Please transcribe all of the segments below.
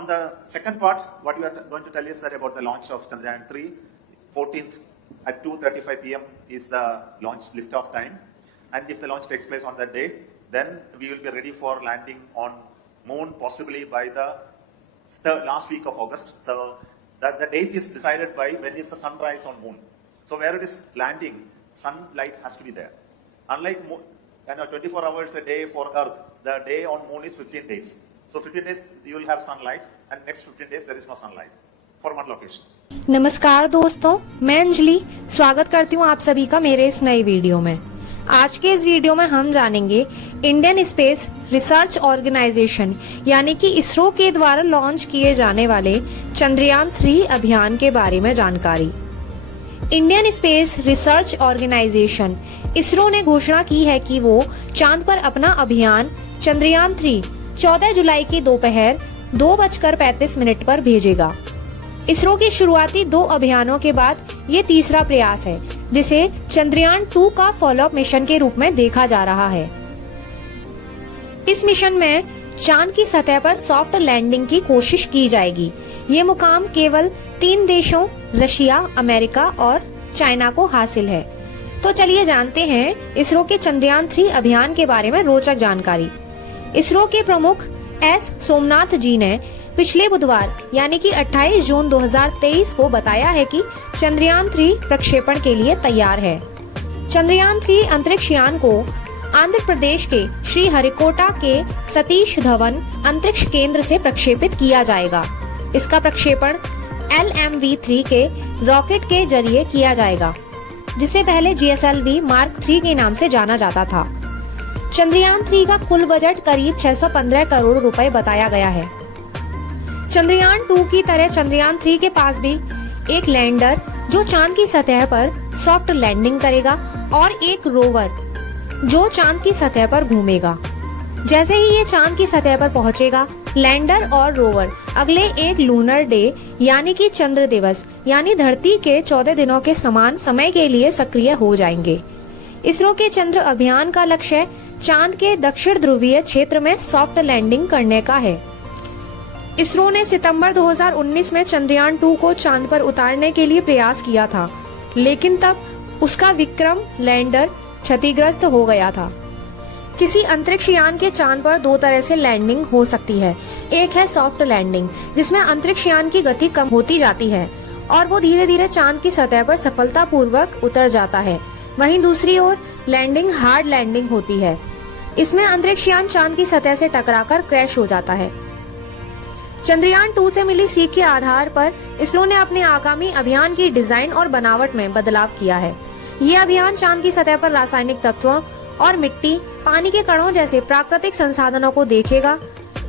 On the second part, what we are going to tell is that about the launch of Chandrayaan 3, 14th at 2:35 p.m. is the launch liftoff time. And if the launch takes place on that day, then we will be ready for landing on moon possibly by the last week of August. So the date is decided by when is the sunrise on moon. So where it is landing, sunlight has to be there. Unlike 24 hours a day for Earth, the day on moon is 15 days. So 15 days you will have sunlight, and next 15 days there is no sunlight for one location. नमस्कार दोस्तों, मैं अंजलि स्वागत करती हूँ आप सभी का मेरे इस नए वीडियो में। आज के इस वीडियो में हम जानेंगे इंडियन स्पेस रिसर्च ऑर्गेनाइजेशन यानी कि इसरो के द्वारा लॉन्च किए जाने वाले चंद्रयान 3 अभियान के बारे में जानकारी। Indian space research organisation ISRO ने घोषणा की है कि वो चांद पर अपना अभियान चंद्रयान 3 14 जुलाई की दोपहर 2:35 पर भेजेगा। इसरो के शुरुआती 2 अभियानों के बाद ये तीसरा प्रयास है, जिसे चंद्रयान 2 का फॉलोअप मिशन के रूप में देखा जा रहा है। इस मिशन में चांद की सतह पर सॉफ्ट लैंडिंग की कोशिश की जाएगी। ये मुकाम केवल 3 देशों रशिया, अमेरिका और चाइना को हासिल है। तो चलिए जानते हैं इसरो के चंद्रयान 3 अभियान के बारे में रोचक जानकारी। इसरो के प्रमुख एस सोमनाथ जी ने पिछले बुधवार यानी कि 28 जून 2023 को बताया है कि चंद्रयान 3 प्रक्षेपण के लिए तैयार है। चंद्रयान 3 अंतरिक्ष यान को आंध्र प्रदेश के श्री हरिकोटा के सतीश धवन अंतरिक्ष केंद्र से प्रक्षेपित किया जाएगा। इसका प्रक्षेपण LMV-3 के रॉकेट के जरिए किया जाएगा, जिसे पहले GSLV Mark 3 के नाम से जाना जाता था। चंद्रयान 3 का कुल बजट करीब 615 करोड़ रुपए बताया गया है। चंद्रयान 2 की तरह चंद्रयान 3 के पास भी एक लैंडर जो चांद की सतह पर सॉफ्ट लैंडिंग करेगा और एक रोवर जो चांद की सतह पर घूमेगा। जैसे ही ये चांद की सतह पर पहुंचेगा, लैंडर और रोवर अगले एक लूनर डे यानी कि चंद्र दिवस यानी धरती के 14 दिनों के समान समय के लिए सक्रिय हो जाएंगे। इसरो के चंद्र अभियान का लक्ष्य चांद के दक्षिण ध्रुवीय क्षेत्र में सॉफ्ट लैंडिंग करने का है। इसरो ने सितंबर 2019 में चंद्रयान 2 को चांद पर उतारने के लिए प्रयास किया था, लेकिन तब उसका विक्रम लैंडर क्षतिग्रस्त हो गया था। किसी अंतरिक्ष यान के चांद पर 2 तरह से लैंडिंग हो सकती है। एक है सॉफ्ट लैंडिंग, जिसमें अंतरिक्ष यान की गति कम होती जाती है और वो धीरे धीरे चांद की सतह पर सफलतापूर्वक उतर जाता है। वहीं दूसरी ओर लैंडिंग हार्ड लैंडिंग होती है। इसमें अंतरिक्ष यान चांद की सतह से टकराकर क्रैश हो जाता है। चंद्रयान 2 से मिली सीख के आधार पर इसरो ने अपने आगामी अभियान की डिजाइन और बनावट में बदलाव किया है। ये अभियान चांद की सतह पर रासायनिक तत्वों और मिट्टी, पानी के कणों जैसे प्राकृतिक संसाधनों को देखेगा।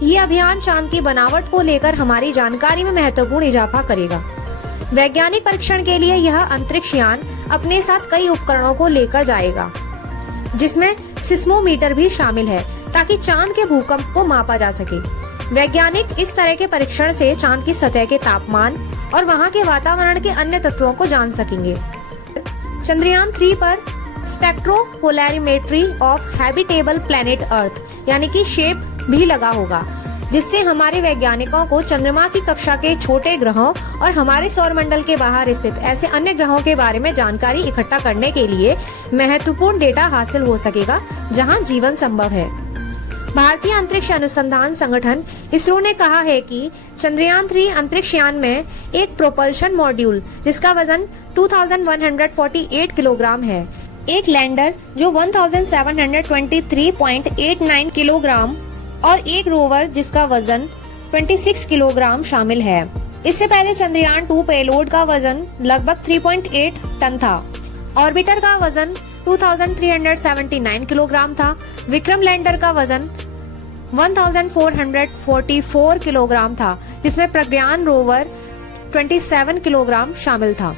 ये अभियान चांद की बनावट को लेकर हमारी जानकारी में महत्वपूर्ण इजाफा करेगा। वैज्ञानिक परीक्षण के लिए यह अंतरिक्ष यान अपने साथ कई उपकरणों को लेकर जाएगा, जिसमें सिस्मोमीटर भी शामिल है, ताकि चांद के भूकंप को मापा जा सके। वैज्ञानिक इस तरह के परीक्षण से चांद की सतह के तापमान और वहां के वातावरण के अन्य तत्वों को जान सकेंगे। चंद्रयान 3 पर स्पेक्ट्रोपोलैरिमेट्री ऑफ हैबिटेबल प्लैनेट अर्थ यानी कि शेप भी लगा होगा, जिससे हमारे वैज्ञानिकों को चंद्रमा की कक्षा के छोटे ग्रहों और हमारे सौरमंडल के बाहर स्थित ऐसे अन्य ग्रहों के बारे में जानकारी इकट्ठा करने के लिए महत्वपूर्ण डेटा हासिल हो सकेगा, जहां जीवन संभव है। भारतीय अंतरिक्ष अनुसंधान संगठन इसरो ने कहा है कि चंद्रयान 3 अंतरिक्ष यान में एक प्रोपल्शन मॉड्यूल जिसका वजन 2148 किलोग्राम है, एक लैंडर जो 1723.89 किलोग्राम और एक रोवर जिसका वजन 26 किलोग्राम शामिल है। इससे पहले चंद्रयान 2 पेलोड का वजन लगभग 3.8 टन था। ऑर्बिटर का वजन 2379 किलोग्राम था। विक्रम लैंडर का वजन 1444 किलोग्राम था, जिसमें प्रज्ञान रोवर 27 किलोग्राम शामिल था।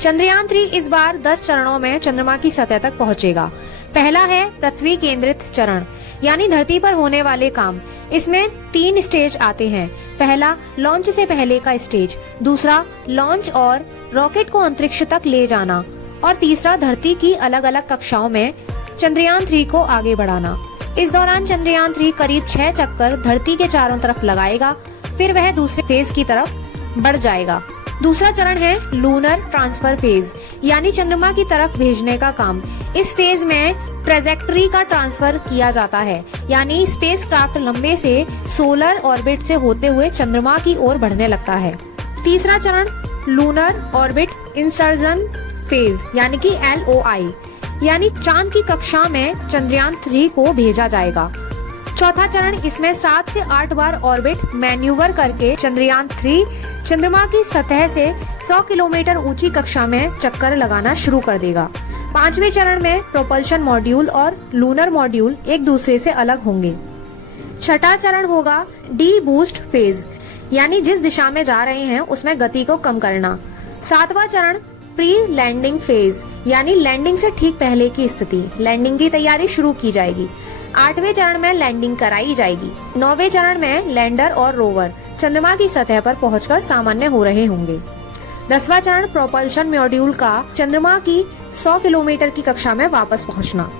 चंद्रयान 3 इस बार 10 चरणों में चंद्रमा की सतह तक पहुंचेगा। पहला है पृथ्वी केंद्रित चरण यानी धरती पर होने वाले काम। इसमें 3 स्टेज आते हैं। पहला लॉन्च से पहले का स्टेज, दूसरा लॉन्च और रॉकेट को अंतरिक्ष तक ले जाना और तीसरा धरती की अलग अलग कक्षाओं में चंद्रयान 3 को आगे बढ़ाना। इस दौरान चंद्रयान 3 करीब 6 चक्कर धरती के चारों तरफ लगाएगा फिर वह दूसरे फेज की तरफ बढ़ जाएगा। दूसरा चरण है लूनर ट्रांसफर फेज, यानी चंद्रमा की तरफ भेजने का काम। इस फेज में ट्रेजेक्टरी का ट्रांसफर किया जाता है, यानी स्पेसक्राफ्ट लंबे से सोलर ऑर्बिट से होते हुए चंद्रमा की ओर बढ़ने लगता है। तीसरा चरण लूनर ऑर्बिट इंसर्जन फेज, यानी कि LOI, यानी चांद की कक्षा में चंद्रयान 3 को भेजा जाएगा। चौथा चरण, इसमें 7 से 8 बार ऑर्बिट मैन्यूवर करके चंद्रयान 3 चंद्रमा की सतह से 100 किलोमीटर ऊंची कक्षा में चक्कर लगाना शुरू कर देगा। पांचवें चरण में प्रोपल्शन मॉड्यूल और लूनर मॉड्यूल एक दूसरे से अलग होंगे। छठा चरण होगा डी बूस्ट फेज, यानी जिस दिशा में जा रहे हैं उसमें गति को कम करना। सातवां चरण प्री लैंडिंग फेज, यानी लैंडिंग से ठीक पहले की स्थिति, लैंडिंग की तैयारी शुरू की जाएगी। आठवें चरण में लैंडिंग कराई जाएगी। नौवें चरण में लैंडर और रोवर चंद्रमा की सतह पर पहुंचकर सामान्य हो रहे होंगे। 10वां चरण प्रोपल्शन मॉड्यूल का चंद्रमा की 100 किलोमीटर की कक्षा में वापस पहुंचना।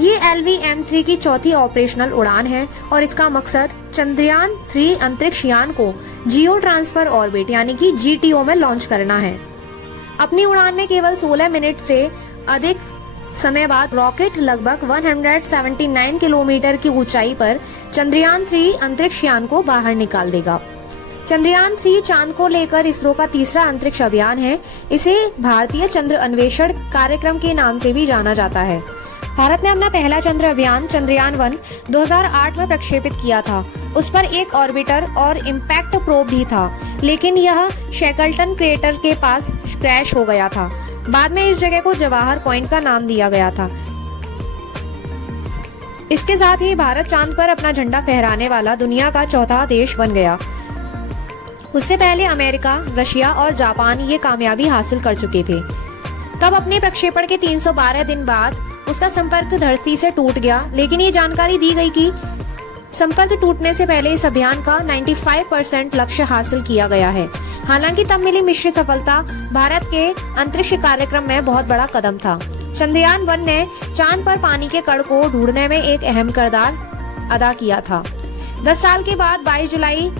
ये LVM-3 की चौथी ऑपरेशनल उड़ान है और इसका मकसद चंद्रयान 3 अंतरिक्ष यान को जियो ट्रांसफर ऑर्बिट, यानी कि GTO में लॉन्च करना है। अपनी उड़ान में केवल 16 मिनट से अधिक समय बाद रॉकेट लगभग 179 किलोमीटर की ऊंचाई पर चंद्रयान 3 अंतरिक्ष यान को बाहर निकाल देगा। चंद्रयान 3 चांद को लेकर इसरो का तीसरा अंतरिक्ष अभियान है। इसे भारतीय चंद्र अन्वेषण कार्यक्रम के नाम से भी जाना जाता है। भारत ने अपना पहला चंद्र अभियान चंद्रयान 1 2008 में प्रक्षेपित किया था। उस पर एक ऑर्बिटर और इम्पैक्ट प्रोब भी था, लेकिन यह शेकल्टन क्रेटर के पास क्रैश हो गया था। बाद में इस जगह को जवाहर पॉइंट का नाम दिया गया था। इसके साथ ही भारत चांद पर अपना झंडा फहराने वाला दुनिया का चौथा देश बन गया। उससे पहले अमेरिका, रशिया और जापान ये कामयाबी हासिल कर चुके थे। तब अपने प्रक्षेपण के 312 दिन बाद उसका संपर्क धरती से टूट गया, लेकिन ये जानकारी दी गई कि संपर्क टूटने से पहले इस अभियान का 95% लक्ष्य हासिल किया गया है। हालांकि तब मिली मिश्रित सफलता भारत के अंतरिक्ष कार्यक्रम में बहुत बड़ा कदम था। चंद्रयान 1 ने चांद पर पानी के कण को ढूंढने में एक अहम किरदार अदा किया था। 10 साल के बाद 22 जुलाई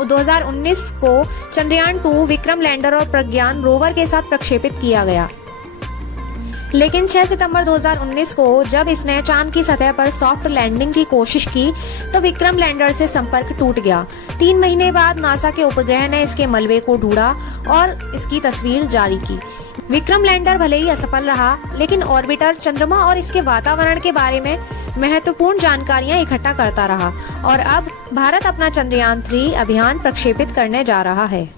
2019 को चंद्रयान 2 विक्रम लैंडर और प्रज्ञान रोवर के साथ प्रक्षेपित किया गया। लेकिन 6 सितंबर 2019 को जब इसने चांद की सतह पर सॉफ्ट लैंडिंग की कोशिश की तो विक्रम लैंडर से संपर्क टूट गया। 3 महीने बाद नासा के उपग्रह ने इसके मलबे को ढूंढा और इसकी तस्वीर जारी की। विक्रम लैंडर भले ही असफल रहा, लेकिन ऑर्बिटर चंद्रमा और इसके वातावरण के बारे में महत्वपूर्ण जानकारियां इकट्ठा करता रहा और अब भारत अपना चंद्रयान 3 अभियान प्रक्षेपित करने जा रहा है।